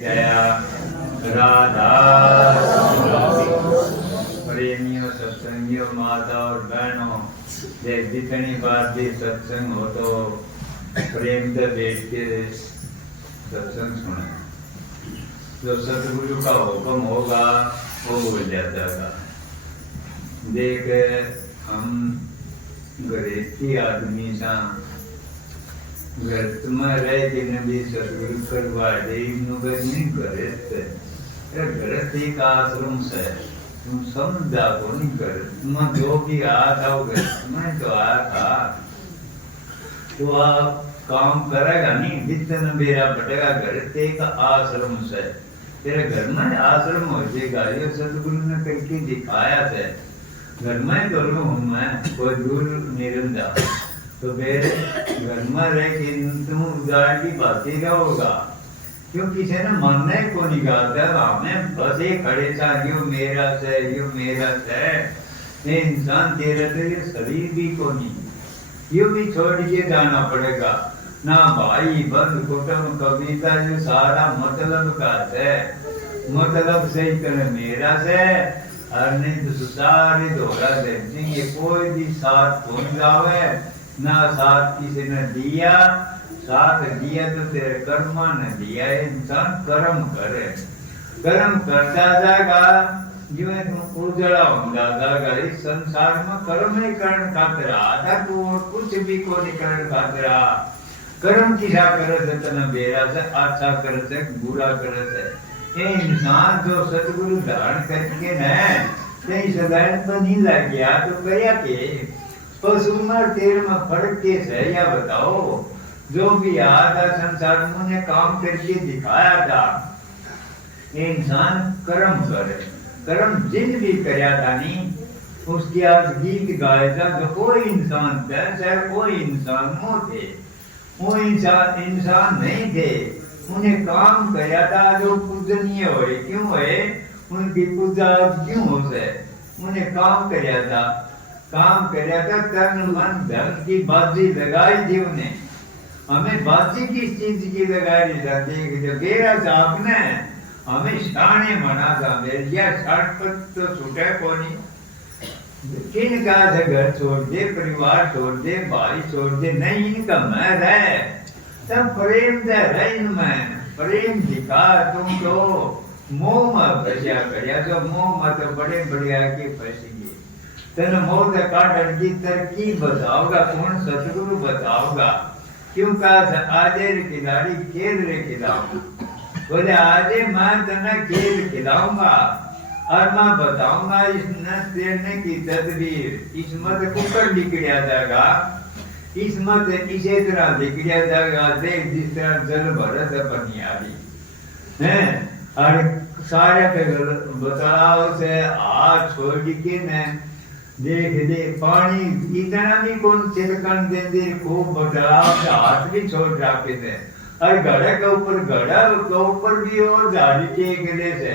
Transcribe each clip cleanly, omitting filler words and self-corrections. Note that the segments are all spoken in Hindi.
गया राधा प्रेमियों सत्संगियों माता और बहनों देख जितनी बार भी सत्संग हो तो प्रेम से बैठ के सत्संग सुने। जो सतगुरु का हुक्म होगा वो भूल जाता था। देख हम गरीबी आदमी सा घर में रह के नबी सतगुरु करवा दे नगर नहीं करे घर एक आश्रम से तुम समझा को नहीं कर तुम जो भी आया था वो घर में तो आया था तो आप काम करेगा नहीं जितना मेरा बटेगा घर ते का आश्रम से तेरे घर में आश्रम हो जाएगा। ये सतगुरु ने करके दिखाया था। घर में तो लू हूँ मैं कोई दूर निरंदा तो मेरे घर में रह के तुम उजाड़ की बातें क्या होगा क्यों किसी ने मानने को नहीं गाता हमें बस ये खड़े था यो मेरा से ये इंसान तेरे से ये शरीर भी को नहीं यो भी छोड़ के जाना पड़ेगा ना भाई बंद कुटुंब कविता जो सारा मतलब का है मतलब से ही कर मेरा से और नहीं तो सारे दोहरा देते ये कोई भी साथ पहुंच जावे ना साथ किसी ने दिया साथ दिया तो तेरे कर्म ने दिया। इंसान कर्म करे कर्म करता जाएगा जो तुम उजड़ा होगा जाएगा। इस संसार में कर्म ही करण खातिर आधा तो और कुछ भी को नहीं करण खातिर कर्म किसा करे से तना बेरा से अच्छा करे से बुरा करे से ये इंसान जो सतगुरु धारण करके न सदान पर नहीं लग गया तो करिया के पशु में तेल में फर्क कैसे है या बताओ। जो भी आधा संसार में काम करके दिखाया था इंसान कर्म करे कर्म जिन भी कराया था नहीं उसकी आज गीत गाया था जो कोई इंसान था चाहे कोई इंसान हो थे वो इंसान नहीं थे उन्हें काम कराया था जो पूजनीय हुए क्यों हुए उनकी पूजा क्यों हो से उन्हें काम कराया था तन मन धन की बाजी लगाई थी उन्हें। हमें बाजी किस चीज की लगाई जाती जो बेरा साहब ने हमें शाने मना था मेरिया छटपट तो छूटे को नहीं किन का से घर छोड़ दे परिवार छोड़ दे भाई छोड़ दे नहीं इनका मैं रहे तब प्रेम दे रहे इनमें प्रेम दिखा तुम तो मोह में फंसा करिया जो मोह में तो बड़े बढ़िया के फंसेंगे तेन मोह से काटन की तरकीब बताओगा कौन सतगुरु बताओगा क्यों कहा आजे रे खिलाड़ी खेल रे खिलाऊंगा बोले आजे मैं तेना खेल खिलाऊंगा और मैं बताऊंगा इस न तैरने की तदबीर इसमें कुकर निकलिया जाएगा इसमें इसी तरह निकलिया जाएगा देख जिस तरह जल भरत बनी आ रही है और सारे बताओ से हाथ छोड़ के न देख दे पानी इतना भी कौन छिड़कन दे दे खूब बदलाव से हाथ भी छोड़ रखे थे और घड़ा के ऊपर भी और झाड़ी के गले से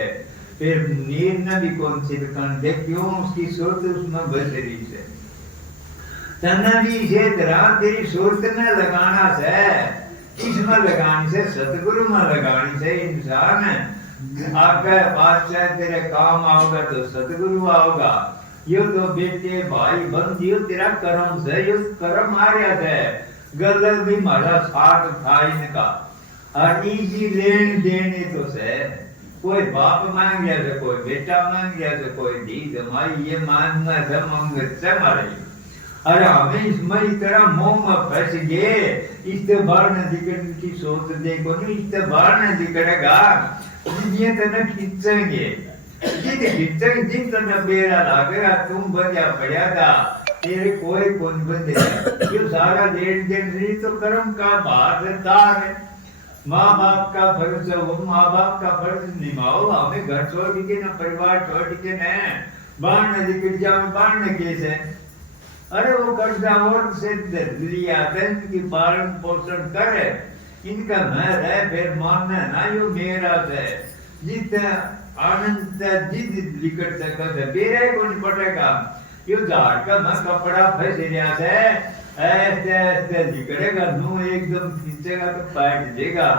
फिर नीर न भी कौन छिड़कन दे क्यों उसकी सोच उसमें बच रही से तना भी इसे तरह तेरी सोच न लगाना से इसमें लगाने से सतगुरु में लगाने से इंसान आपका पास तेरे काम आओगा तो सतगुरु आओगा। यो तो बेटे भाई बंद यो तेरा कर्म से यो कर्म आ रहा है गलत भी मारा साथ था इनका और इसी लेन देने तो से कोई बाप मांग गया से कोई बेटा मांग गया से कोई दी जमाई ये मांगना से मांग से मारे अरे हमें इसमें इतना मोह में फंस गए इससे बाहर न दिखने की सोच देखो नहीं इससे बाहर न दिखेगा ये तना खींचेंगे जिन तना बेरा लागेगा तुम बजा पड़ा था तेरे कोई कौन बंदे ये सारा लेन देन नहीं तो कर्म का बाहर तार है। माँ बाप का फर्ज है वो माँ बाप का फर्ज निभाओ हमें घर छोड़ के ना परिवार छोड़ के न बाहर न दिख जाओ बाहर न कैसे अरे वो कर्जा और से लिया की पालन पोषण करे इनका मैं रहे फिर मानना ना यो मेरा है जितना आनंद जिद लिखट सका बेरे कौन पटेगा यो झाड़ का मैं कपड़ा फंस रहा है ऐसे ऐसे निकलेगा नू एकदम खींचेगा तो पैट देगा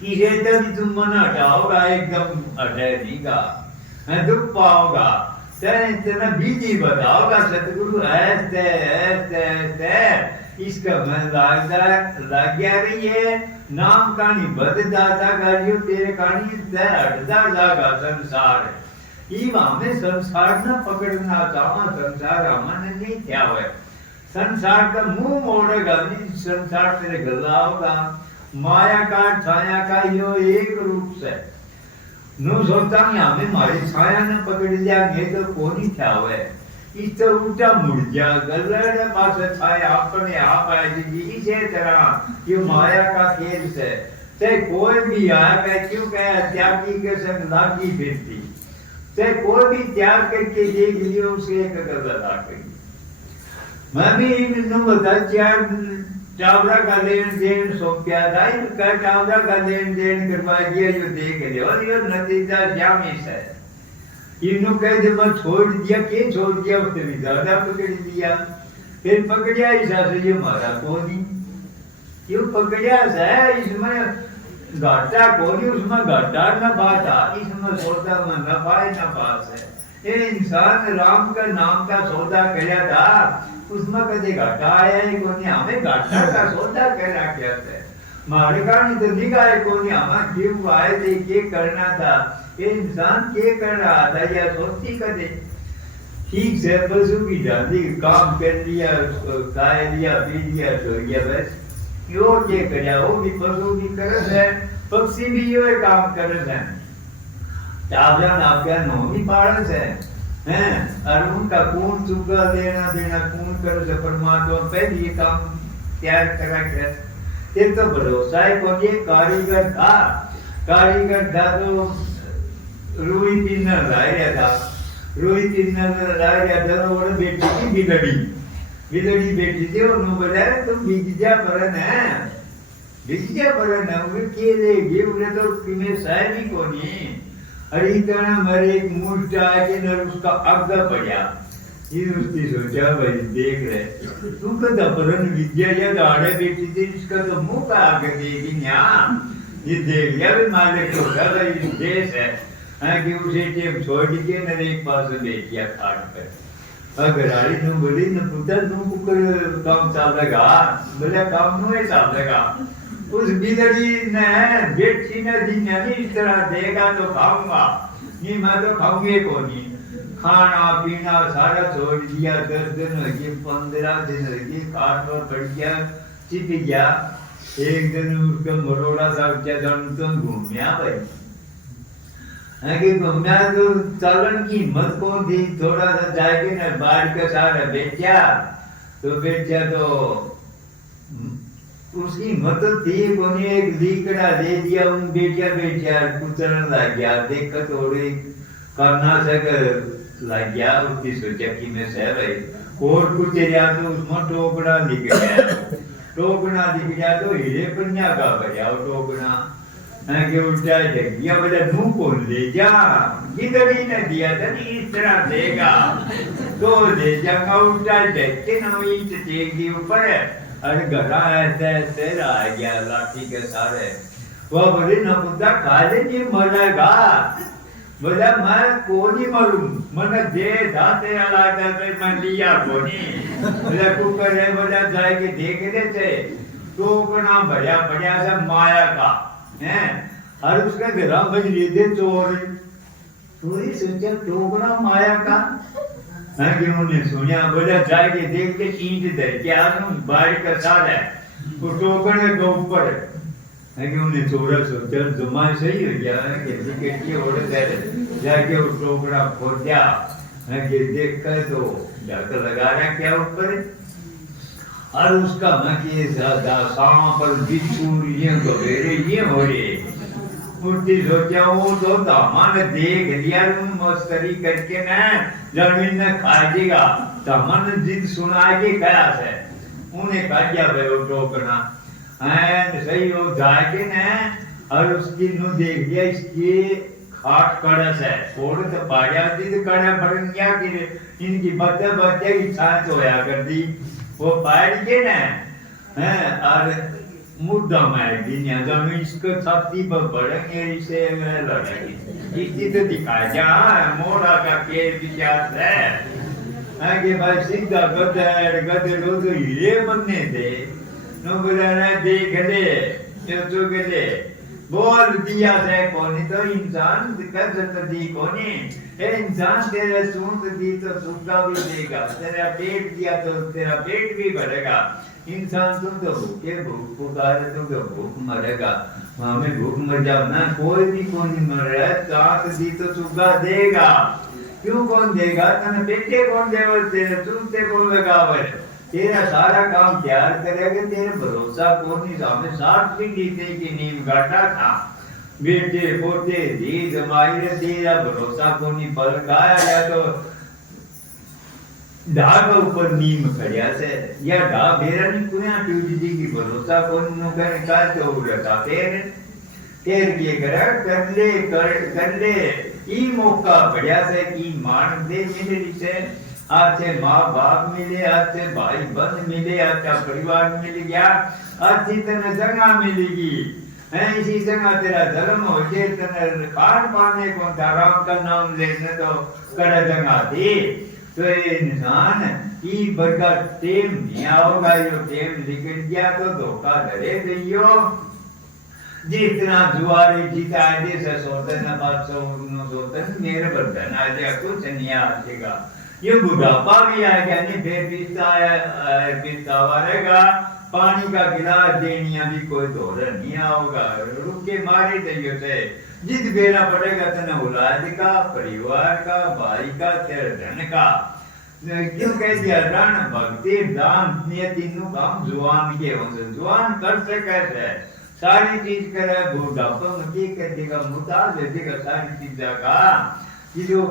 कि रहते भी तुम मन हटाओगा एकदम हटेगा, दुख पाओगा, इतना बीजी बताओगा सतगुरु ऐसे ऐसे ऐसे इसका मन लग गया रही है, नाम कहानी बद जाता करियो तेरे कहानी हटता जागा संसार। हमें संसार न पकड़ना चाहो, संसार हमने नहीं क्या हुआ, संसार का मुंह मोड़ेगा नहीं, संसार तेरे गला होगा। माया का छाया का यो एक रूप से नु सोचता हमें मारी छाया ने पकड़ लिया ये तो कोनी क्या हुआ, इस तो उल्टा मुड़ जा गलड़ पास छाया अपने आप आएगी। इसी तरह ये माया का खेल से चाहे कोई भी आएगा, क्यों कहे त्यागी के संग लागी फिरती, चाहे कोई भी त्याग करके देख लियो उसे एक गलत आ गई। मैं भी इन बता चावड़ा का लेन देन सौंपया था, इनका चावड़ा का लेन देन करवा दिया जो देख लियो, और ये नतीजा जामिस है। इन्हों कह जब मैं छोड़ दिया, के छोड़ दिया उसने भी ज्यादा पकड़ दिया, फिर पकड़िया ऐसा से ये मारा कोनी, क्यों पकड़िया है इसमें घाटा कोनी, उसमें घाटा न बाता, इसमें सौदा में नफा नफा है। ये इंसान राम का नाम का सौदा किया था, उसमें कभी घाटा आया ही कोनी, हमें घाटा का सौदा करा क्या है, मारे का नहीं तो निकाय कोनी, हमें क्यों आए थे, क्या करना था, ये इंसान क्या कर रहा था या सोचती कदे। ठीक से पशु की जाति काम कर लिया, खाए लिया, पी लिया, सो गया, बस यो क्या करया, वो भी पशु की करत है, पक्षी भी यो काम करत है, चावला नाप्या नोमी पाड़स है, और उनका कौन चुका लेना देना कौन कर से परमात्मा पहले ये काम तैयार करा गया। ये तो भरोसा है कौन, ये कारीगर था तो रूई पिन्नर लाया था, रूई पिन्नर लाया था, और बेटी की बिलड़ी बेटी थी, उन्होंने बोला तुम बिगजा परन है, बिगजा परन है, उन्हें के लेगी, उन्हें तो तुम्हें साहब ही कोनी, अरे इतना मरे एक मुर्च आके न उसका आगा पड़ा, ये उसने सोचा भाई देख रहे तू कदा परन विद्या या दाड़े बेटी थी, इसका तो मुंह का आगे देगी न्या, ये देख लिया भी मालिक होगा भाई देश है, कि उसे टेम छोड़ के न एक पास बेटिया खाट पर, अगर आड़ी तुम बोली न पुत्र तुम कुकर काम चलेगा, बोले काम नु चलेगा, उस बिदड़ी ने बेटी ने दिया नहीं इस तरह देगा तो खाऊंगा, नहीं मैं तो खाऊंगे को नहीं, खाना पीना सारा छोड़ दिया, 10 दिन हो गए, 15 दिन हो गए, खाट पर पड़ गया, चिप गया, एक दिन उसका मरोड़ा सा तुम घूमया भाई, कि घूमया तो चलन की हिम्मत कौन थी, थोड़ा सा जाएगी ना बाढ़ का सारा बेचा तो उसकी मदद थी कोनी, एक लीकड़ा दे दिया, उन बेटिया कुचलन लग गया, देखा थोड़ी करना से लग गया, उसकी सोचा कि मैं सह रही, और कुछ एरिया तो उसमें टोकरा दिख गया तो हीरे पन्या का भरिया टोकरा, कि उल्टा देख दिया, बोला नू कौन ले जा, गिदड़ी ने दिया था नहीं इस तरह देगा, तो ले जाऊंगा, उल्टा देख के ना ईंट देख दी ऊपर, अरे गधा ऐसे रह गया लाठी के सारे, वो बोले न मुद्दा खाले नहीं मरेगा, बोला मैं कोनी मरूं, मैंने दे दाते अलादा पे मैं लिया कोनी, बोला कुकर है, बोला जाए के देख लेते, तो अपना बढ़िया सा माया का है, और उसका घर बज लिए थे चोरी सोचा टोकरा माया का, कि उन्होंने सुनिया, बोला जाके देख के ईंट दे क्या बाढ़ का साल है, वो टोकरे के ऊपर है, कि उन्हें चोरा सोचा जुम्मा सही हो गया, कि जाके वो टोकरा खोल दिया, कि देख कर तो जाकर लगा रहा क्या ऊपर, और उसका मकी सांप पर बिच्छू ये गवेरे ये हो रहे, उल्टी सोचा वो तो दामान देख लिया, मस्करी करके ना जमीन ने खा देगा, दामान जिद सुना के कया से, उन्हें कहा दिया भाई वो टोकना, सही हो जाके ना, और उसकी नु देख लिया इसकी खाट कड़स है, छोड़ तो पाया जिद कड़ा भरन क्या कि इनकी बच्चे की छाछ होया कर दी, वो पाड़ के ना, और मुद्दा में दुनिया जब इसको छाती पर बढ़ेंगे इसे लड़ेंगे इसी तो दिखाया जा मोड़ा का के विचार है आगे भाई सीधा गधे लोग हीरे बनने थे नो बोला देख ले जो तो ले बोल दिया है कौन तो इंसान कसरत दी कौन इंसान तेरे सूंद दी तो सूखा भी देगा तेरा पेट दिया तो तेरा पेट भी भरेगा इंसान तुम तो भूखे भूख पुकारे तो भूख मरेगा हमें भूख मर जाओ ना कोई भी कौन नहीं मर रहा है सांस दी तो सूखा देगा क्यों कौन देगा तने पेटे कौन देगा तेरे चूते कौन लगावे तेरा सारा काम तैयार करेगा तेरे भरोसा कौन नहीं सामने 60 भी जीते की नींव गाटा था बेटे पोते दी जमाई रे तेरा भरोसा कौन नहीं पल गाया या तो ढाक ऊपर नीम खड़िया से या ढा बेरा नहीं कुया ट्यूजी जी की भरोसा कौन नो कर का तो रहता तेर के कर ले ई मौका बढ़िया से की मान दे मिले से आज से माँ बाप मिले आज से भाई बहन मिले आज का परिवार मिल गया आज से तेरे जगह मिलेगी है इसी जगह तेरा धर्म हो जे तेरे खान पाने को राम का नाम लेने तो कर जगह थी तो ये इंसान ई बड़का टेम नहीं आओगा यो टेम निकल गया तो धोखा धरे गयो जितना जुआरी जीता आदि से सोतन बात सोतन मेरे बर्तन आ जाए कुछ नहीं आएगा ये बुढ़ापा भी आ गया नहीं फिर पीता रहेगा पानी का गिलास देनिया भी कोई धोरा नहीं आओगा रुक के मारे चाहिए से जिद बेरा पड़ेगा तना औलाद का परिवार का भाई का तेरे धन का क्यों कह दिया रण भक्ति दान नियति नु काम जुआन के होते जुआन कर से कैसे सारी चीज करे बुढ़ापा में की कर देगा मुता दे देगा सारी चीज का ये जो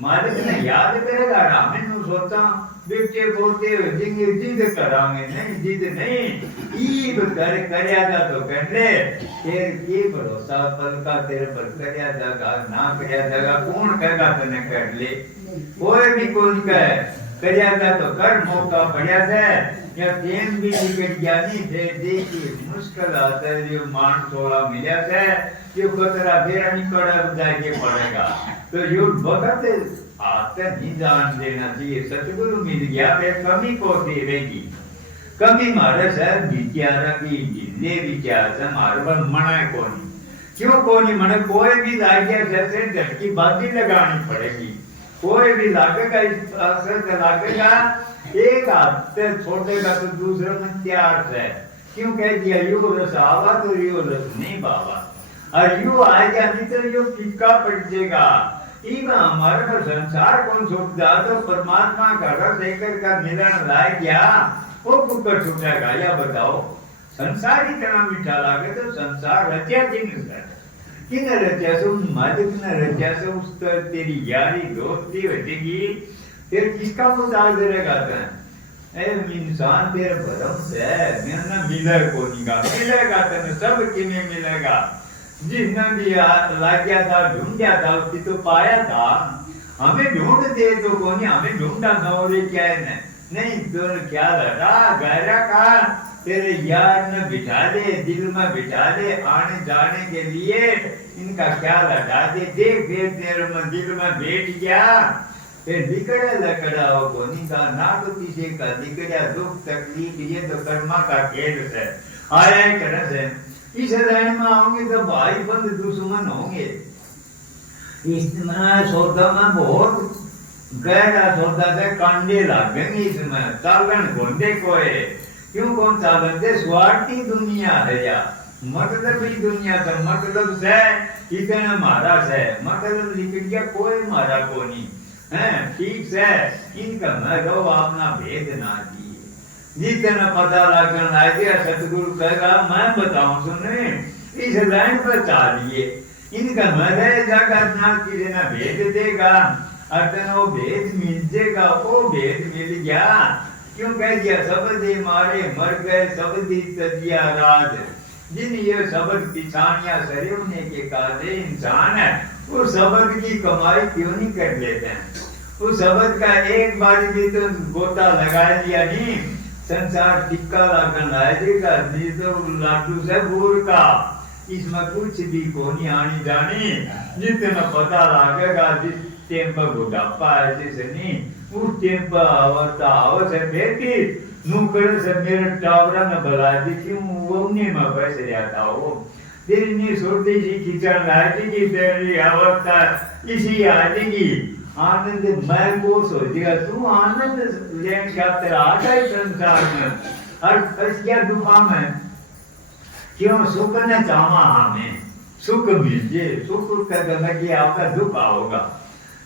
मालिक ने याद करेगा रामें नु सोचा बिचे बोलते जिंगे जिद करांगे नहीं जिद नहीं ई कर करया जा तो कर ले तेरे के भरोसा पल का तेरे पर करया जागा ना करया जागा कौन कहेगा तने कर ले कोई भी कौन कहे करया जा तो कर मौका बढ़िया से या टेम भी निकल गया नहीं दे देखिए मुश्किल आता है जो मान थोड़ा मिला से जो खतरा बेरा निकल जाके पड़ेगा तो यो वक्त आते नहीं जान देना चाहिए सतगुरु मिल गया वे कमी को दे रहेगी कमी मारे सर विचारा की जिले विचार से मारे पर मना कोनी क्यों कोनी मना कोई भी लागे जैसे झटकी बाजी लगानी पड़ेगी कोई भी लागेगा इस असर से लागेगा एक हाथ से छोड़ेगा तो दूसरे में तैयार है क्यों कह दिया यो रस आवा तो यो रस नहीं बाबा और यू आ जाती तो यो फीका पड़ जाएगा इमा हमारे को संसार कौन छूट जा तो परमात्मा का रस लेकर का मिलन लाए क्या वो कुकर छूटेगा या बताओ संसार इतना मीठा लागे तो संसार रचा किन रचा से उन मालिक ने रचा से उस तर तेरी यारी दोस्ती बचेगी फिर किसका मुदार करेगा ए इंसान तेरे भरम से मेरा मिले को मिलेगा तेरे सब किने मिलेगा जिसने भी लाग्या था ढूंढा था उसकी तो पाया था हमें ढूंढ दे तो कौन हमें ढूंढा था और क्या है नहीं तो क्या लगा गहरा का तेरे यार ने बिठा ले दिल में बिठा ले आने जाने के लिए इनका क्या लगा दे देख फिर तेरे में दिल में बैठ गया फिर निकले लकड़ा हो कोनी का ना तो किसी का निकला दुख तकलीफ ये तो कर्मा का खेल है आया कर से इस लाइन में आओगे तो भाई बंद दुश्मन होंगे इसमें सौदा में बहुत गहरा सौदा से कांडे लागेंगे इसमें चालन घोंडे कोए क्यों कौन चालन दे स्वार्थी दुनिया है या मतलब ही दुनिया से मतलब से इतना मारा से मतलब लिख गया कोई मारा को नहीं है ठीक से इनका मैं दो अपना भेद ना किए जितना पता लगन आ गया सतगुरु कहेगा मैं बताऊं सुने इस लाइन पर चालिए इनका मरे जगत ना किसी ना भेद देगा अतन वो भेद मिल जाएगा वो भेद मिल गया क्यों कह दिया सबदे मारे मर गए सबदी तजिया राज जिन ये शब्द पिछानिया सरे होने के काजे इंसान है वो शब्द की कमाई क्यों नहीं कर लेते हैं उस शब्द का एक बार भी तो गोता लगा लिया नहीं संसार टिक्का लगन लाएगा नहीं तो लाडू से गुड़ का इसमें कुछ भी कोनी आनी जानी जितना पता लगेगा जिस टेम पर बुढ़ापा है जैसे नहीं उस टेम पर आवता आवत है बेटी नूकर से मेरे टावरा न बला दी क्यों वो नहीं मैं पैसे जाता हो तेरी नहीं सोती जी किचन लाएगी तेरी अवस्था इसी आएगी आनंद मैं को सोचेगा तू आनंद लेने का तेरा आता है संसार में और क्या दुखा में क्यों सुख न चाहा हमें सुख मिले सुख का मतलब कि आपका दुख आओगा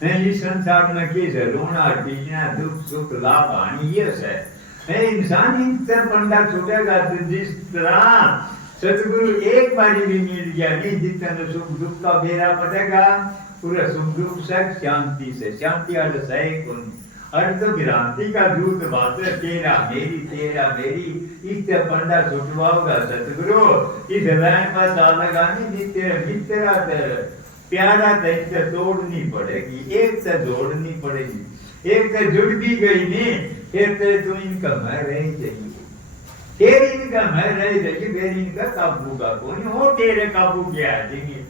इस संसार में कैसे रोना पीना दुख सुख लाभ हानि ये है इंसान इन तरह पंडा छूटेगा तो जिस तरह सतगुरु एक बारी भी मिल गया नहीं जितना सुख दुख का बेरा पड़ेगा पूरा सुख दुख से शांति अर्थ सही गुण अर्थ विरांति का दूत बात तेरा मेरी इस पंडा छुटवाओगा सतगुरु इस लाइन पर डालेगा नहीं मित्र प्यारा तय तोड़नी पड़ेगी एक तो जोड़नी पड़ेगी एक तो जुड़ भी गई नहीं फिर तो इनका मैं रह जाइए फिर इनका मैं रह जाइए फिर इनका काबू का कौन हो तेरे काबू क्या देंगे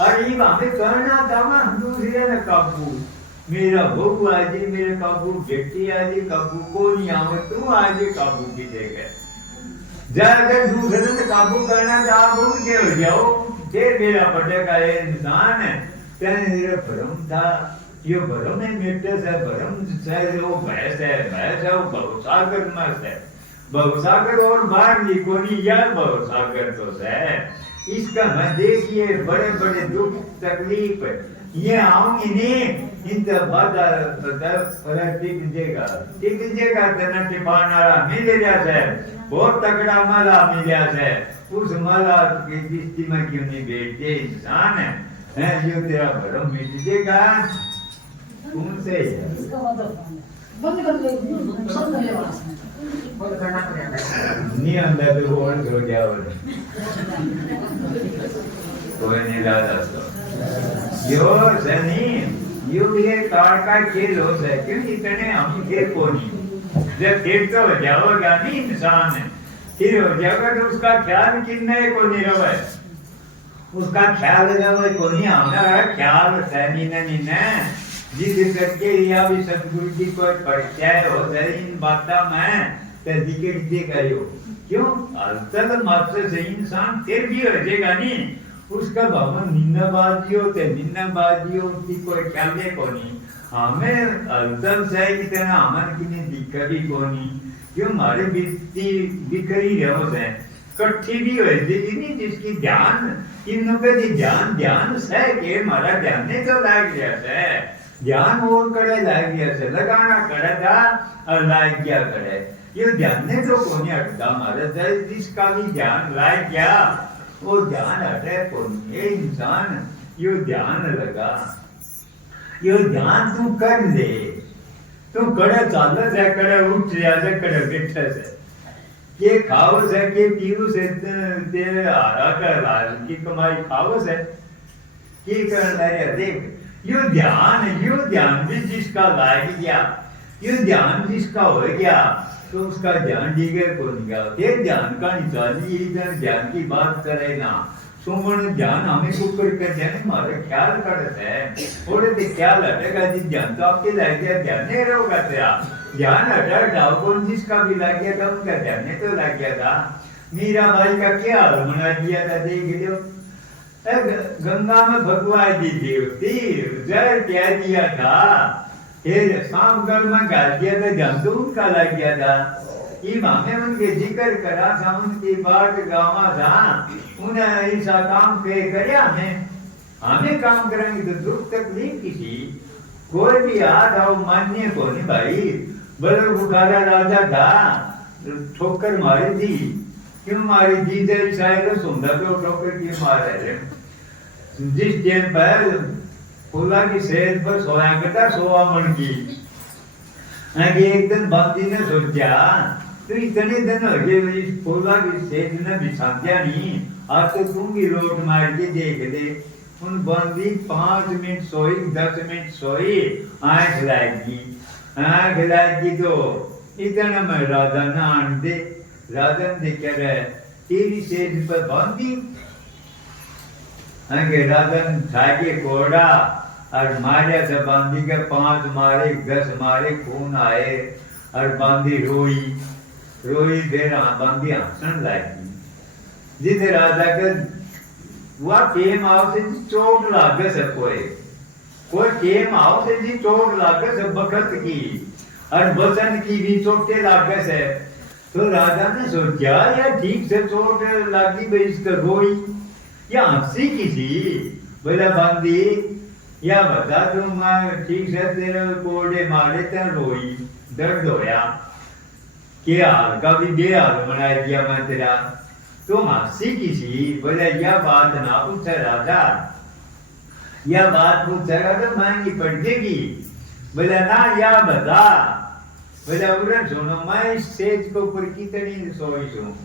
और ये हमें करना था ना दूसरे ने काबू मेरा बहू आज मेरे काबू बेटी आज काबू को नहीं आवे तू आज काबू की जगह ज्यादा दूसरे ने काबू करना था भूल के हो जाओ फिर मेरा पटेगा ये इंसान है तेरा भ्रम था ये भ्रम है मिट्टे से भ्रम से वो भैंस है वो भवसागर मस्त है भवसागर और बाहर निकोनी यार भवसागर तो है इसका मैं देखिए बड़े बड़े दुख तकलीफ ये आऊंगी नहीं इन बाधा टिक जेगा तना टिपाना मिल जाता है बहुत तगड़ा माला मिल जाता है उस माला की दृष्टि में क्यों नहीं बैठते इंसान है जो तेरा भरम मिट जाएगा तुमसे नहीं अंदर तो बोल हो गया कोई नहीं लाता तो यो सनी यो ये कार का खेल हो है क्यों इतने हम खेल को नहीं जब खेल तो हो जाओगा नहीं इंसान है फिर हो जाएगा तो उसका ख्याल कितने को नहीं रहा उसका ख्याल रहा को नहीं हमारा ख्याल सनी नहीं जिस करके या भी सतगुरु जी को परिचय हो जाए इन बातों में दिक्कत देखायो क्यों असल मात्र से इंसान फिर भी हो जाएगा नहीं उसका भवन निन्नाबाजियों की कोई ख्याल को नहीं हमें असल से कितना हमारे कितनी दिक्कत ही को नहीं क्यों हमारे बिखरी रहो है कट्ठी भी हो नहीं जिसकी ध्यान इन ध्यान से के हमारा ध्यान नहीं तो लग गया है ध्यान और करे लग गया से लगाना करे था और लाग गया करे ये ध्यान ने तो कौन हटता हमारा जिसका भी ध्यान लाग गया वो ध्यान हटे कौन ये इंसान यो ध्यान लगा यो ध्यान तू कर ले तू करे चाल से करे उठ से करे बैठे से ये खाओ से के पीऊ से तेरे हारा कर लाल की कमाई खाओ से की करना रे देख यो ध्यान भी जिसका लाग गया यो ध्यान जिसका हो गया तो उसका ध्यान डिगर को नहीं गया फिर ध्यान का निचाली इधर ध्यान की बात करे ना सुमन ध्यान हमें कुकर कर ध्यान हमारे ख्याल करते हैं और ये ख्याल हटेगा जिस ध्यान तो आपके लग गया ध्यान नहीं रहोगा तेरा ध्यान हटा डाउ कौन जिसका भी लग गया था उनका ध्यान नहीं तो लग गया था मीरा भाई का क्या हाल बना दिया था देख लो गंगा में भगवान जी देवती जल क्या दिया था फिर शाम घर में गाल दिया था ध्यान तो उनका लग गया था ये मामे उनके जिक्र करा था उनकी बात गावा था उन्हें ऐसा काम पे करया हमें काम करेंगे तो दुख तकलीफ किसी कोई भी हाथ आओ मान्य को नहीं भाई बड़े बुखारा राजा था ठोकर मारी थी क्यों मारी थी जब शायद सुंदर तो ठोकर क्यों मारे थे जिस टाइम पर फूला की सेहत पर सोया करता सोवा मन की एक दिन बापजी ने सोचा तो इतने दिन हो गए इस फूला की सेहत ने बिछाया नहीं आज तो तुम भी रोट मार के देख दे उन बंदी 5 मिनट सोई 10 मिनट सोई आंख लाएगी तो इतना मैं राजा ना आन दे। राजा ने कह रहे तेरी सेज पर बांधी के राजा ने ठाके कोड़ा और मारिया से बांधी के 5 मारे 10 मारे खून आए और बांधी रोई रोई देर बांधी हंसन लगी। जिस राजा के वह टेम आओ से चोट लागे से कोई टेम आओ से जी चोट लागे से बखत की और बचन की भी चोटें लागे से। तो राजा ने सोचा यार ठीक से चोट लगी भाई इसका रोई या हंसी किसी बोला बांधी या बता तुम ठीक से तेरे कोड़े मारे तो रोई दर्द होया क्या हाल का भी बेहाल बना दिया मैं तेरा। तुम हंसी किसी बोले यह बात ना पूछे राजा यह बात पूछेगा तो महंगी पड़ जाएगी। बोला ना या बता बोला उधर सुनो मैं इस सेज को ऊपर कितनी सोई हूँ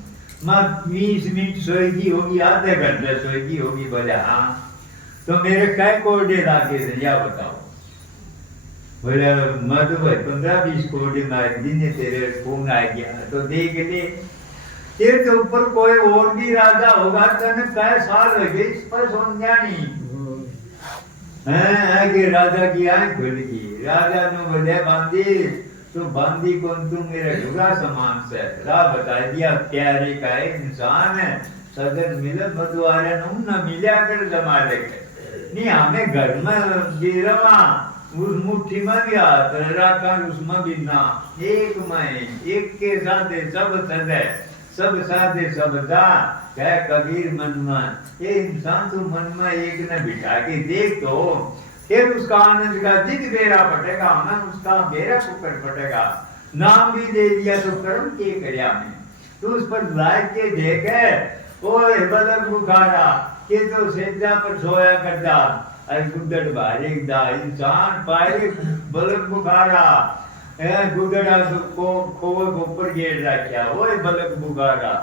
मैं 20 मिनट सोएगी होगी आधे घंटे सोएगी होगी। बोला हाँ तो मेरे कै कोड़े लाके से या बताओ। बोले मैं तो भाई 15-20 कोड़े मार दिन तेरे खून आ गया तो देख ले तेरे के ऊपर कोई और भी राजा होगा तो कै साल लगे इस पर समझा नहीं है कि राजा की आंख खुल गई। राजा ने बोले बांधी तो बांधी कौन तू मेरा ढुगा समान से राह बता दिया प्यारे का एक इंसान है सदन मिले मधुआरे न मिला कर जमाले के नहीं हमें घर में गिरवा उस मुट्ठी में भी हाथ रखा उसमें भी ना एक में एक के साथ सब सदे सब साधे सब दा कह कबीर मन में ये इंसान तू मन में एक न बिठा के देख तो फिर उसका आनंद का जिद बेरा पटेगा मन उसका बेरा कुकर पटेगा। नाम भी दे दिया तो कर्म के करया में तू उस पर लायक के देखे ओए बलक बुखारा के तो सेजा पर सोया करता अरे गुदड़ बारे दा इंसान पाए बलक बुखारा गुदड़ा को खोए ऊपर गेट रखा ओए बलक बुखारा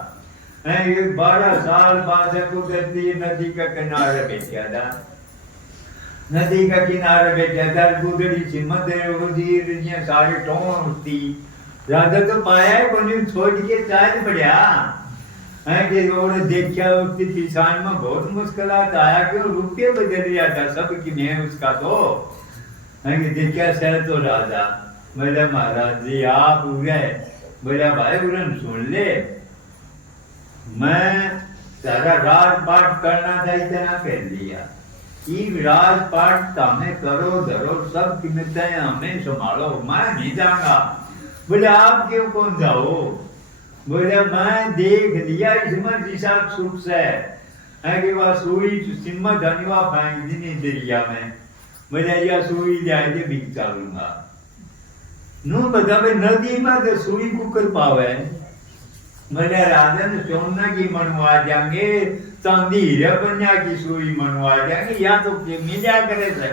ये 12 साल बाद कुदरती नदी का किनारे बैठा था नदी का किनारे बैठा था गुदड़ी सिमत है सारे टोन उठती राजा तो पाया कोई छोड़ के चाल पड़ा है कि वो देखा उसकी पिछान में बहुत मुश्किलात आया कि रुपये बदल रहा था सब की मैं उसका तो है कि देखा सह तो राजा बोला महाराज जी आप उगे बोला भाई उन्होंने सुन ले मैं सारा राजपाट करना था इतना कर लिया राजपाट हमें करो धरो सब कीमतें हमें संभालो मैं नहीं जाऊंगा। बोले आप क्यों कौन जाओ। बोले मैं देख लिया इसमें दिशा सुख से है कि वह सुई सिम्मा धनवा फेंक दी नहीं दरिया में। बोले यह सुई जाए बिक चालूंगा नू बता नदी में तो सुई कुकर पावे। बोले राजन सोना की मनवा जाएंगे चांदी हीरा बनिया की सुई मनवा जाएंगे या तो मिला करे से।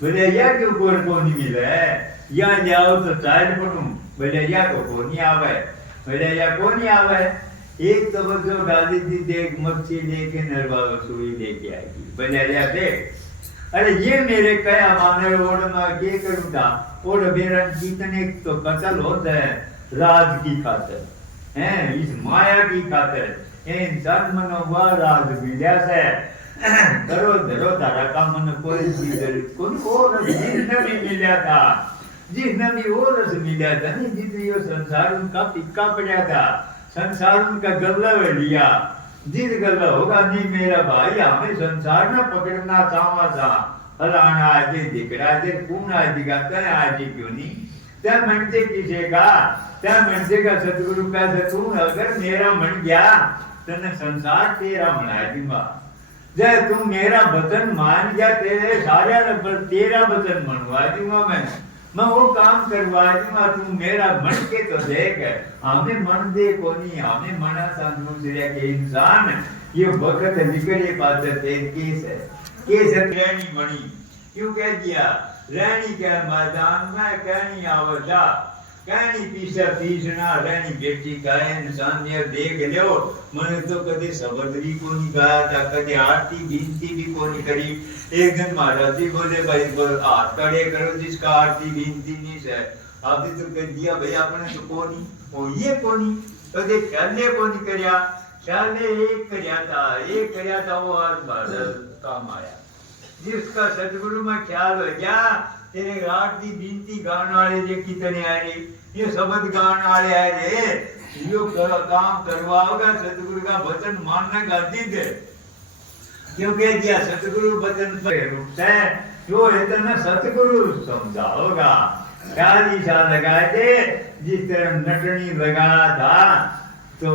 बोले या क्यों को नहीं मिले या जाओ तो चाल पड़ू। बोले या तो को नहीं आवे। बोले या को नहीं आवे एक तो बच्चों डाली थी देख मच्छी लेके नरवा सुई लेके आएगी। बोले या देख अरे ये मेरे कया माने ओढ़ में क्या करूँ था ओढ़ मेरा कितने तो कतल होता है राज की खातर हैं इस माया की खातर इंसान मनो वह राज मिला से करो धरो तारा का मन कोई चीज को जिसने भी मिला था जिसने भी वो रस मिला था नहीं जिसने ये संसार उनका पिक्का पड़ा था संसार उनका गल्ला लिया जिस गल्ला होगा नहीं मेरा भाई हमें संसार में पकड़ना चाहवा था फलाना आज दिख रहा है कौन आज दिखाता है आज क्यों नहीं त्या म्हणते किसे का त्या म्हणते का सतगुरु का तू अगर मेरा मन गया तो संसार तेरा बना दूंगा जब तुम मेरा वचन मान गया तेरे सारे तेरा वचन मनवा दूंगा मैं वो काम करवा दूंगा तुम मेरा मन के तो देख हमें मन दे को नहीं हमें मना दूसरे के इंसान ये वक्त निकले पाते केस रहनी बनी क्यों कह दिया रहनी के मैदान में कहनी आवजा कहनी पीछे पीछना रहनी बेटी का इंसान ये देख लो मैंने तो कभी सबदरी को नहीं गाया था कभी आरती गिनती भी को नहीं करी। एक दिन महाराज जी बोले भाई हाथ खड़े करो जिसका आरती गिनती नहीं से आपने तो कह दिया भाई आपने तो कोनी वो ये कोनी तो दे ख्याले कोनी करया ख्याले एक करया था वो आज काम आया जिसका सतगुरु में ख्याल हो गया तेरे रात की बिनती गाने वाले जे कितने आए रे ये शब्द गाने वाले आए रे यो काम करवाओगा सतगुरु का वचन मानना गाती थे क्योंकि दिया सतगुरु वचन पर रुकता है जो है तो ना सतगुरु समझाओगा ख्याल ईशा लगाए थे जिस तरह नटनी लगा था तो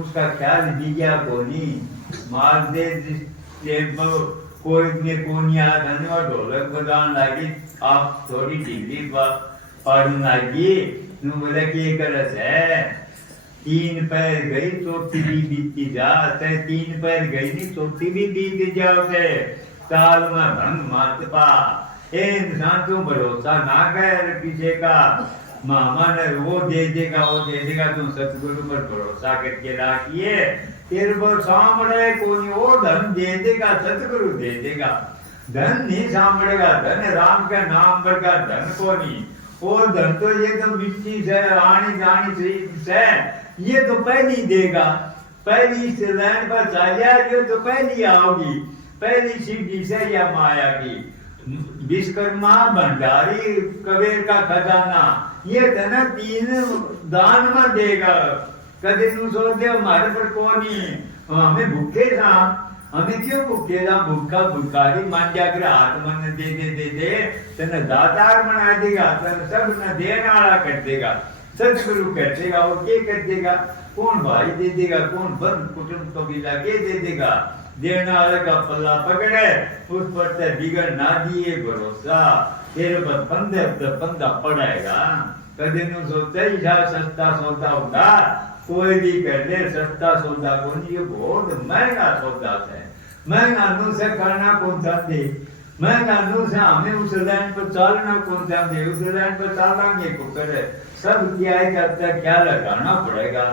उसका ख्याल दिया कोनी मार दे जिस टेम्पो कोई ने कोनी आ धनी और ढोलक बजाने लगी आप थोड़ी डिग्री पढ़ने लगी नु बोला कि ये करस है 3 पैर गई चौथी भी बीती जा ते 3 पैर गई नहीं चौथी भी बीत जाओगे साल में भंग मत पा ए इंसान तुम भरोसा ना कर पीछे का मामा ने वो दे देगा तुम सतगुरु पर भरोसा करके रखिए तेरे पर सामने कोई और धन दे देगा सतगुरु दे देगा धन नहीं सामड़ेगा धन राम के नाम पर का धन को नहीं और धन तो ये तो मिट्टी से आनी जानी से ये तो पहली देगा पहली इस लाइन पर चालिया जो तो पहली आओगी पहली सीढ़ी से या माया की विश्वकर्मा भंडारी कबीर का खजाना ये धन 3 दान में देगा कभी तू सोच दे हमारे पर कौन ही हमें भूखे था हमें क्यों भूखे था भूखा भुखारी मान जाकर हाथ मन दे तेने दातार बना देगा तेने सब न देने वाला कर देगा सतगुरु कर देगा और क्या कर देगा कौन भाई दे देगा कौन बंद कुटुंब कबीला के दे देगा देने वाले का पल्ला पकड़े उस पर से बिगड़ ना दिए भरोसा तेरे पर बंदा पड़ेगा कभी नु सोचते ही सस्ता सौदा होगा कोई भी कर ले सस्ता सौदा को नहीं ये बहुत महंगा सौदा है महंगा नु से करना कौन सा दे महंगा नु से हमें उस लाइन पर चलना कौन सा दे उस लाइन पर चलेंगे को करे सब क्या है कि क्या लगाना पड़ेगा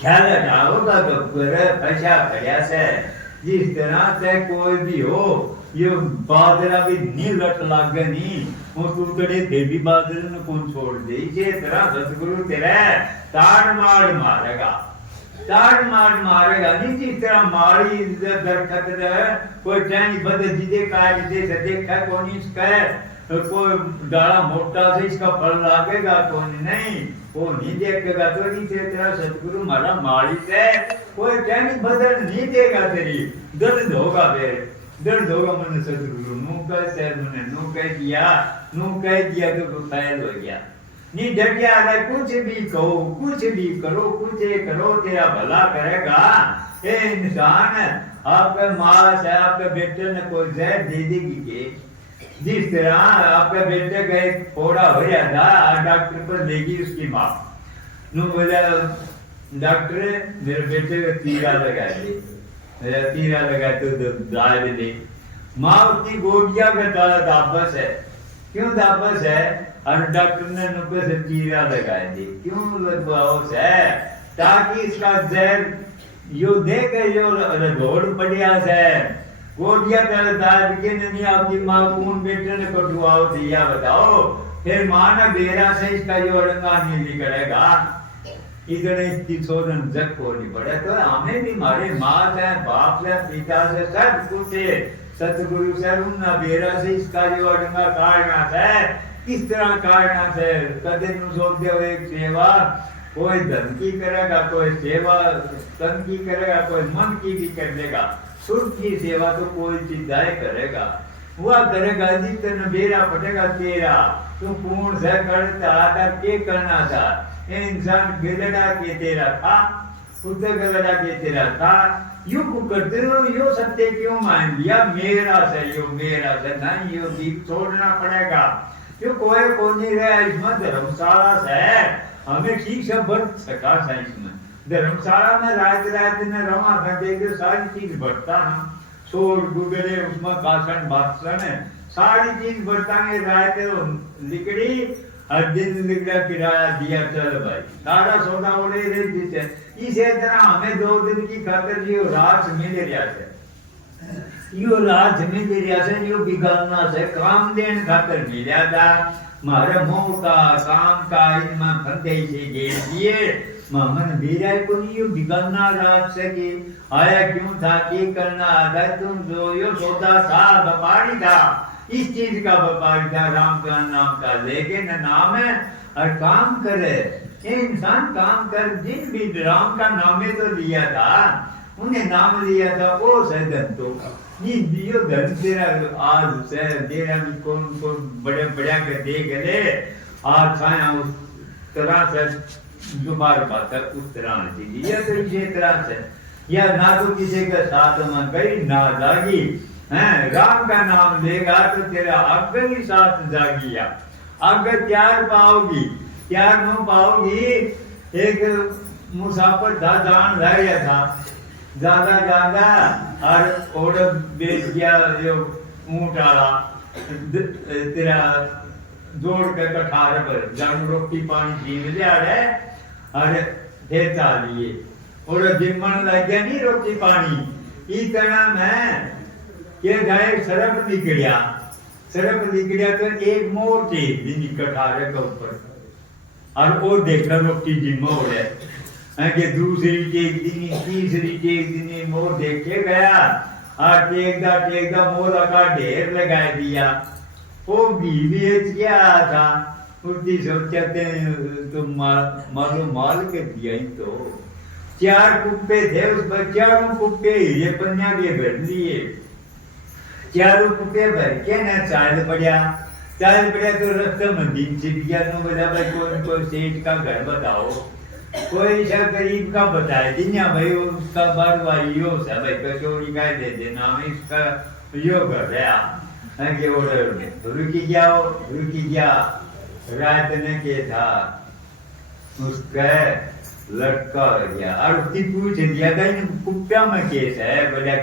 क्या लगाओगा तो करे पैसा बढ़िया से जिस तरह से कोई भी हो ये बादरा भी नहीं लट लागे नहीं और तू कड़े देवी बादल ने कौन छोड़ दे इसे तरह सतगुरु तेरे ताड़ मारेगा नहीं जिस तरह मारी दरखत कोई चांदी बदे जीदे काट दे देखा कौन इसका कोई डाला मोटा से इसका फल लागेगा कौन नहीं वो नहीं देखेगा तो इसी तरह सतगुरु मारा मारी से कोई चांदी बदल नहीं देगा तेरी दर्द होगा मैंने सतगुरु नु कह दिया तो फैल हो गया नहीं डर गया है कुछ भी कहो कुछ भी करो तेरा भला करेगा ए इंसान आपके माँ से आपके बेटे ने कोई जहर दे देगी के जिस तरह आपके बेटे का एक फोड़ा हो गया था डॉक्टर पर लेगी उसकी माँ नु बोला डॉक्टर मेरे बेटे को तीरा लगा तो दाल दे माँ उसकी गोदिया का दापस है क्यों दापस है और डॉक्टर ने नुक्के से तीरा लगा दी क्यों लगवाओ से ताकि इसका जहर यो देखे यो रोड बढ़िया से गोदिया का दाल के नहीं आपकी माँ कौन बेटे ने कटुआओ दिया बताओ फिर माँ ने बेरा से इसका यो अड़ंगा नहीं निकलेगा इतने इसकी सोचन जग को नहीं पड़े तो हमें भी हमारे माँ से बाप से पिता से सब कुछ सतगुरु से उन्ना बेरा से इसका जो अड़ंगा काटना है किस तरह काटना से कदे नु सोच दे एक सेवा कोई धन की करेगा कोई सेवा तन की करेगा कोई मन की भी कर देगा सुर की सेवा तो कोई चिदाय करेगा हुआ करेगा जितना बेरा फटेगा तेरा तू पूर्ण से करता था के करना था इंसान गिलड़ा के तेरा था खुद गिलड़ा के तेरा था यू करते हो यो सत्य क्यों मान लिया मेरा से नहीं यो भी छोड़ना पड़ेगा जो कोई नहीं रहा इसमें धर्मशाला से हमें ठीक से बढ़ सका साइंस में धर्मशाला में रात में रमा देखे सारी चीज बढ़ता है शोर गुगले उसमें भाषण सारी चीज बढ़ता है रात लिकड़ी हर दिन लिखा किराया दिया चल भाई सारा सौदा उड़े रहे इस तरह हमें 2 दिन की खातिर यो रात मिल रहा है यो रात मिल रहा है यो बिगाड़ना से काम देने खातिर मिला था मारे मोह का काम का इनमें फंदे से घेर दिए मन बीराय को नहीं बिगड़ना रात सके आया क्यों था कि करना था तुम जो यो सौदा था व्यापारी था इस चीज का व्यापारी था राम का नाम का लेकिन नाम है और काम करे ये इंसान काम कर जिन भी राम का नामे तो लिया था उन्हें नाम लिया था वो सदन तो ये दियो धन तेरा आज से तेरा भी कौन कौन बड़े बड़ा के देख ले आज छाया उस तरह से दोबारा बात उस तरह से लिया तो इसी तरह से या ना तो किसी के साथ मन गई ना जागी हैं राम का नाम लेगा तो तेरा अग्ग ही साथ जागिया अग्ग त्यार पाओगी त्यार न पाओगी एक मुसाफिर था जान रह गया था ज्यादा ज्यादा और बेच गया जो ऊंट आला तेरा जोड़ के कठार पर जंग रोटी पानी पीने लिया है और फिर लिए और जिम्मन लग गया नहीं रोटी पानी इतना में के जाए सरप निकलिया तो एक मोर थी जिनकी कठारे के ऊपर और वो देखा रोटी जिम्मा हो रहा है दूसरी टेक दी तीसरी टेक दी मोर देखे गया और टेकदा मोर का ढेर लगा दिया वो बेच गया था उसकी सोचते तो माल के दिया ही तो 4 कुप्पे थे उस पर 4 कुप्पे हीरे पन्या के भर लिए 4 कुप्पे भर के ना चाल पड़ा तो रास्ते में दिन छिप गया तो बोला भाई कोई सेठ का घर बताओ कोई सा गरीब का बताए दुनिया भाई उसका बारवाई हो सा भाई कचौड़ी का दे देना इसका यो कर रहा है कि वो रुकी गया रात ने के था उसका लड़का हो गया और उसकी पूछ दिया था इन कुप्पिया में केस है बोला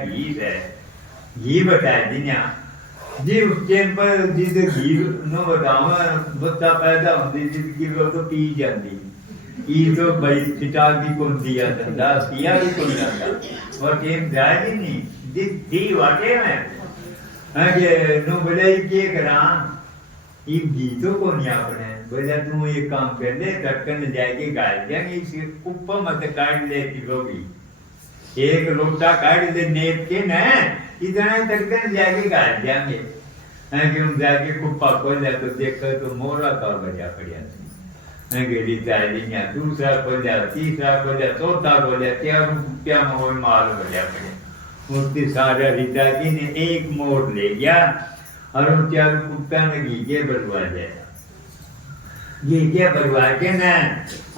घी बताया दुनिया जी उस टाइम पर जिस घी न बताओ बच्चा पैदा होती जिसकी वो तो पी जाती ये तो भाई पिता भी कौन दिया धंधा किया भी कौन जाता और टाइम जाए ही नहीं जिस थी वाटे में नो बोले ये करा ये गीतों को नहीं आपने बोला तू ये काम कर ले ढक्कन जाएगी गाय जाएंगे इस ऊपर मत काट ले होगी एक लोटा काट दे नेप के न इतना ढक्कन जाएगी गाय जाएंगे क्यों जाके कुप्पा खोल तो देखो तो मोरा का बजा पड़ा गेली चाइलिया दूसरा खोलिया तीसरा खोलिया चौथा खोलिया 4 रुपया में माल बजा पड़ा उसकी सारा रिता जी ने एक मोड़ ले गया और उन 4 कुत्ता ने घी बरवा दिया घी बरवा के न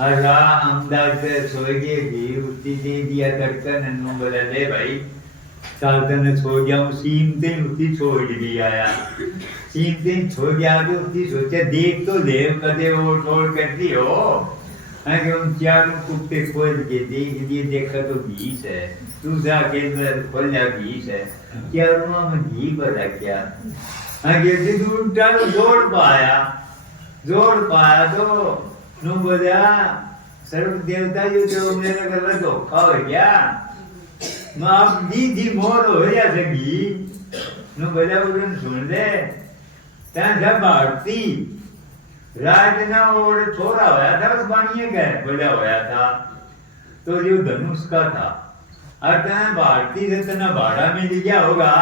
अमदाद से सोए गए घी उसकी दे दिया तड़का नन्नू बोला ले भाई साल्तन छोड़ गया सीमते उसकी छोड़ भी आया सीमते छोड़ गया तो उसकी सोचा देख तो ले कदे वो छोड़ करती हो कि उन 4 कुत्ते खोल के देख लिए देखा तो 20 है दूसरा के अंदर खोल जा 20 है 4 में घी भरा क्या दूसरा जोड़ पाया तो नु बोला सर्व देवता जो तो मेरे घर धोखा हो गया मैं आप दी मोर हो या सगी नु बोला उड़न सुन ले ता जब भारती राज ना और छोरा होया था उस बानिए गए बोला होया था तो जो धनुष का था और तना भारती से तना भाड़ा में लिया होगा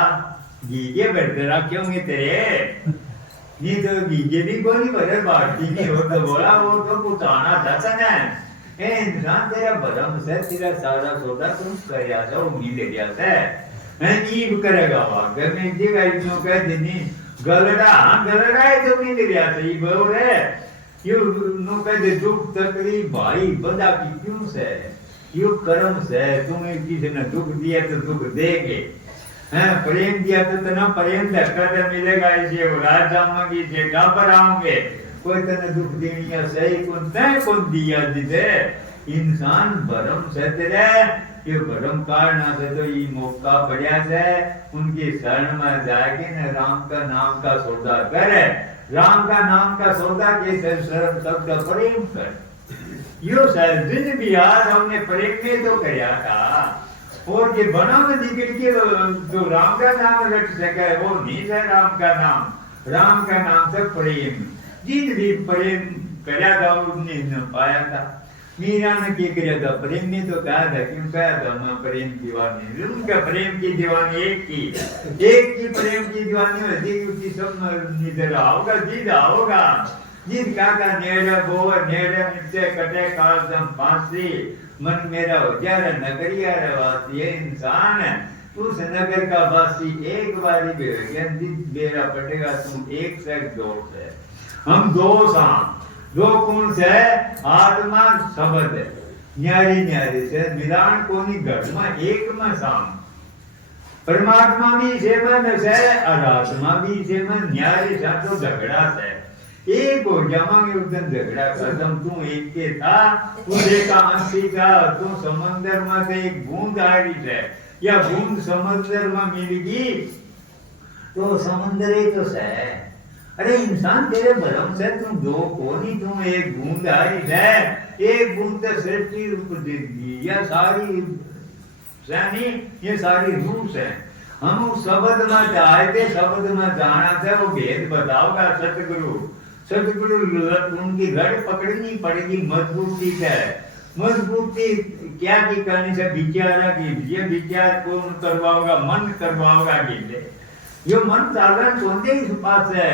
गीगे बैठते रखे होंगे तेरे नहीं तो गीगे भी कोई बड़े भारती नहीं हो तो बोला वो तो पुताना था तना ए इंसान तेरा भरम से तेरा सारा सौदा तुम कर जाता उम्मीद ले जाता है मैं नींव करेगा घर में देगा इतनों कह देनी गलड़ा है तो नहीं ले जाता ये बोल है क्यों नो कह दे दुख तकलीफ भाई बंदा की क्यों से यो कर्म से तुम्हें किसी ने दुख दिया तो दुख देंगे हैं प्रेम दिया तो तना प्रेम धक्का तो मिलेगा इसे औलाद जाऊंगी इसे पर आऊंगे कोई तने दुख देनी है सही कौन दिया जिसे इंसान भरम से तेरे ये भरम कारणा से तो ये मौका पड़ा है उनकी शरण में जाके न राम का नाम का सौदा करे राम का नाम का सौदा के शरण सबका प्रेम कर यो शायद दिन भी आज हमने प्रेम में तो किया था और ये बना में निकल के जो राम का नाम रट सके वो नहीं है राम का नाम से प्रेम जिन भी प्रेम करया था उसने न पाया था। मीरा ने क्या किया था? प्रेम ने तो कहा था, क्यों कहा था मैं प्रेम दीवानी। उनका प्रेम की दीवानी एक की प्रेम की दीवानी होती, उसकी सब निधर आओगा, जीत आओगा। जिन काका नेड़े बोवर नेड़े मिलते कटे काल दम फांसी, मन मेरा हो जा नगरिया रवासी। ये इंसान है उस नगर का वासी, एक बारी भी हो गया जिस बेरा पटेगा तुम एक से दो से। हम दो सा दो कौन से आत्मा शब्द है, न्यारी न्यारी से मिलान कोनी घट में एक में साम। परमात्मा भी से में से और आत्मा भी से में न्यारी सा तो झगड़ा से। एक हो जावांगे उस दिन झगड़ा खत्म। तू एक के था, तुझे का अंशी था, तू समंदर में से एक बूंद आ रही है, या बूंद समंदर में मिलेगी तो समंदर ही तो है। अरे इंसान तेरे भरम से तुम दो कोनी, तुम एक बूंद आ रही है, एक बूंद सृष्टि रूप देगी, या सारी सैनी ये सारी रूप है। हम उस शब्द में आए थे, शब्द में जाना था, वो भेद बताओगा सतगुरु। सतगुरु उनकी रड़ पकड़नी पड़ेगी मजबूती से। मजबूती क्या की करने से? विचारा की, ये विचार कौन करवाओगा? मन करवाओगा। यो मन चालन कौन दे इस पास है?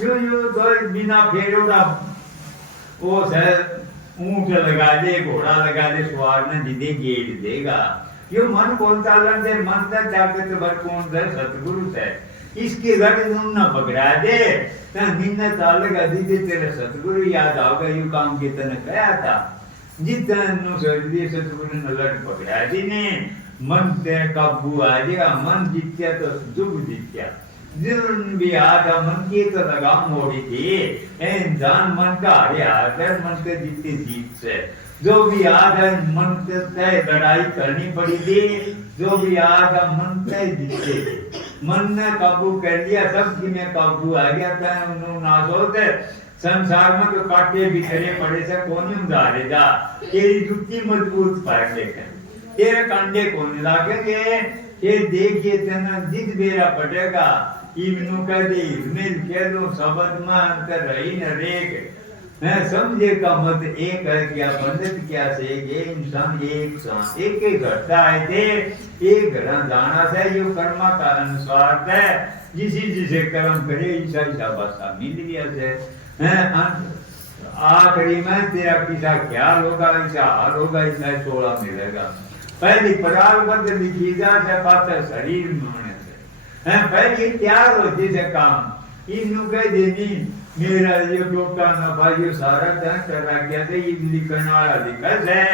यो तो बिना फेरोड़ा वो से ऊंट लगा दे, घोड़ा लगा दे, सवार ने जिदे गेट देगा। यो मन कौन चालन दे? मन का ताकत भर कौन दे? सतगुरु से। इसकी रड़ न पकड़ा दे तो निन्ना चालेगा दीदी तेरे सतगुरु याद आओगा। यू काम की तने कहा था जितना सतगुरु ने लड़ पकड़ा दी ने, मन ते काबू आ जाएगा। मन जीत्या तो दुख जीत्या। जिन भी आधा मन की तो लगाम मोड़ी थी, इंसान मन का हारे हाथ है, मन के जीती जीत से। जो भी आधा मन से लड़ाई करनी पड़ी थी, जो भी आधा मन से जीते, मन ने काबू कर लिया, सब में काबू आ गया था। उन्होंने नाश होते संसार में तो काटे बिखरे पड़े से कौन उधारेगा? तेरी जुत्ती मजबूत पाए लेकर तेरे कंडे कौन लागेंगे? ये देखिए तना जिद बेरा पटेगा। इब्नु कह दे मिल के दो शब्द में अंतर रही न रेख। मैं समझे का मत एक है क्या बंधत क्या से ये इंसान एक सांस एक के घटता है थे, एक घर जाना से यो कर्मा का अनुसार है। जिसे कर्म करे ऐसा बसा मिल गया से। आखिरी में तेरा किसा ख्याल होगा, ऐसा हाल होगा, ऐसा 16 मिलेगा। पहली परागबद्ध लिखी जा से पाता शरीर में होने से पहली तैयार होती से काम। इन्हों कह देनी मेरा ये टोटा न भाई सारा तय कर गया थे। ये लिखन वाला लिखा है,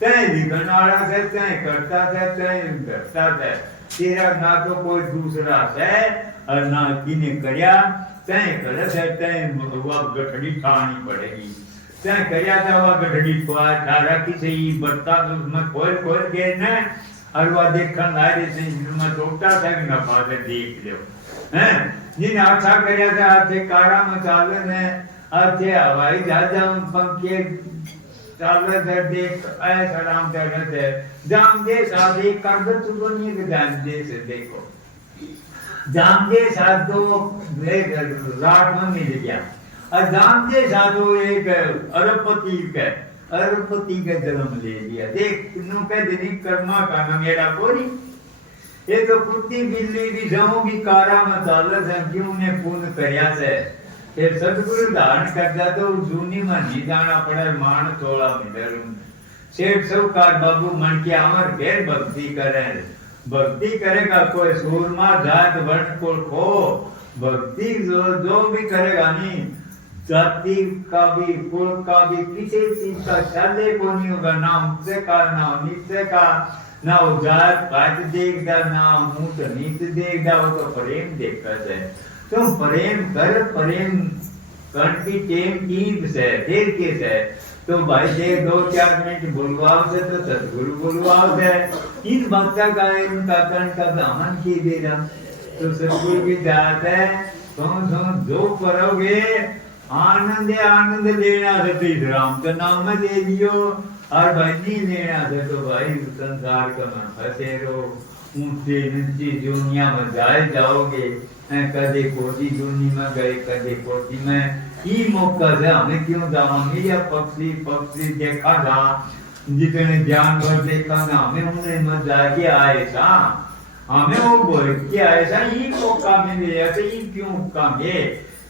तय लिखन वाला से तय करता था, तय करता था। तेरा ना तो कोई दूसरा है और ना किने करया, तय कर से तय वह गठड़ी खानी पड़ेगी। तय करया था वह गठड़ी खारा किसे ही बरता उसमें खोल के न और वह देखन लारे से मैं टोटा था कि न पाते देख लो हैं। जिन आशा करया था आते कारा में चाले ने आते हवाई जहाज में पंखे चाले थे देख ऐसा राम चढ़े थे जाम दे साधे कर दो तू बनिए के जाम दे से देखो जाम दे साधो देख रात में मिल गया और जाम दे साधो एक अरबपति का जन्म ले लिया। देख नु कह देनी कर्मा का न मेरा कोई ये तो कुत्ती बिल्ली भी जाऊं भी कारा में चालत है क्यों ने पुण्य करया से। फिर सतगुरु धारण करता तो जूनी में नहीं जाना पड़े मान थोड़ा मिलर सेठ सौकार बाबू मन के अमर घेर भक्ति करे। भक्ति करेगा कोई सूरमा जात वर्ण को खो भक्ति जो भी करेगा नहीं जाति का भी कुल का भी किसी चीज का चले को नहीं होगा। ना ऊंचे का ना नीचे का ना वो जात पात देखता ना मुंह नीच देखता वो तो प्रेम देखता है। तुम प्रेम कर प्रेम की टेम कीप से देर के से तो भाई देख 2-4 मिनट बुलवाओ से तो सतगुरु बुलवाओ से इन भक्ता का इनका कर्ण का दामन की दे रहा तो सतगुरु की जात है। तुम जो करोगे आनंद लेना से तो इस राम का नाम में दे दियो और भाई नहीं लेना से तो भाई संसार का मन फंसे रहो ऊंचे नीचे दुनिया में जाओगे, कदे कोटी दुनिया में गए, कदे कोटी में। ये मौका से हमें क्यों जाओगे? या पक्षी पक्षी देखा था, जितने जानवर देखा ना, हमें उन्हें में जाके आए था, हमें वो बोल के आए था। ये मौका मिले या तो ये क्यों कामे?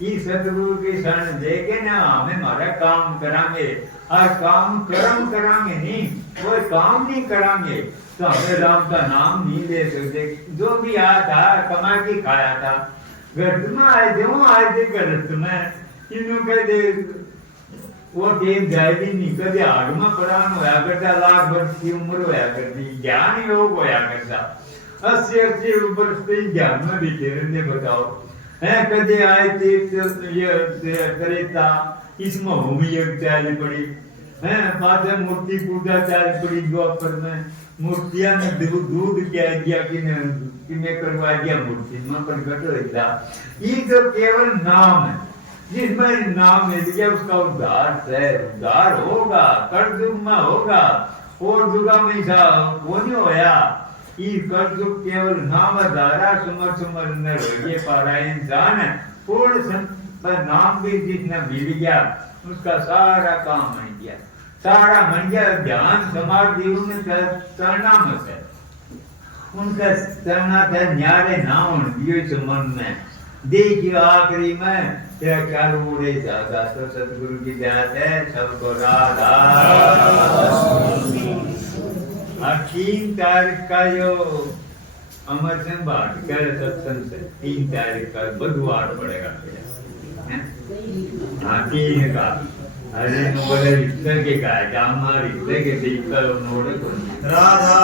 ये सतगुरु के शरण देके ना हमें हमारा काम करांगे, और काम कर्म करांगे नहीं, कोई काम नहीं करांगे तो हमें राम का नाम नहीं ले सकते। जो भी आया था कमा के खाया था, घर में आए थे घर में, इन्हों कह दे वो टेम जाएगी नहीं, कदे आग में परान होया करता, लाख वर्ष की उम्र होया करती, ज्ञान योग होया करता, 80 वर्ष से ज्ञान में बैठे रहते। बताओ है कदे आए तीर्थ करेता, इसमें होमी यज्ञ चाल पड़ी है, पाछे मूर्ति पूजा चाल पड़ी, द्वापर में मूर्तियां ने दूध क्या दिया कि मैं करवा दिया मूर्ति में प्रकट होता। ये तो केवल नाम है, जिसमें नाम मिल गया उसका उद्धार होगा, कर्जुग में होगा, और जुगा में वो नहीं होया। ये कर्जुग केवल नाम धारा सुमर नर हो पारा इंसान है, पूर्ण नाम भी जितना मिल गया उसका सारा काम बन गया, सारा बन गया। ध्यान समाधि करना मत है, उनका करना था न्यारे नाम दियो मन में। देखियो आखिरी में तेरा ख्याल उड़े जाता, तो सतगुरु की जात है, सबको राधा। 3 तारीख का जो अमर सिंह भाटकर सत्संग से 3 तारीख का बुधवार पड़ेगा, 3 का। अरे नोड़े रिश्ते के का जामा रिश्ते के देख कर नोड़े को राधा।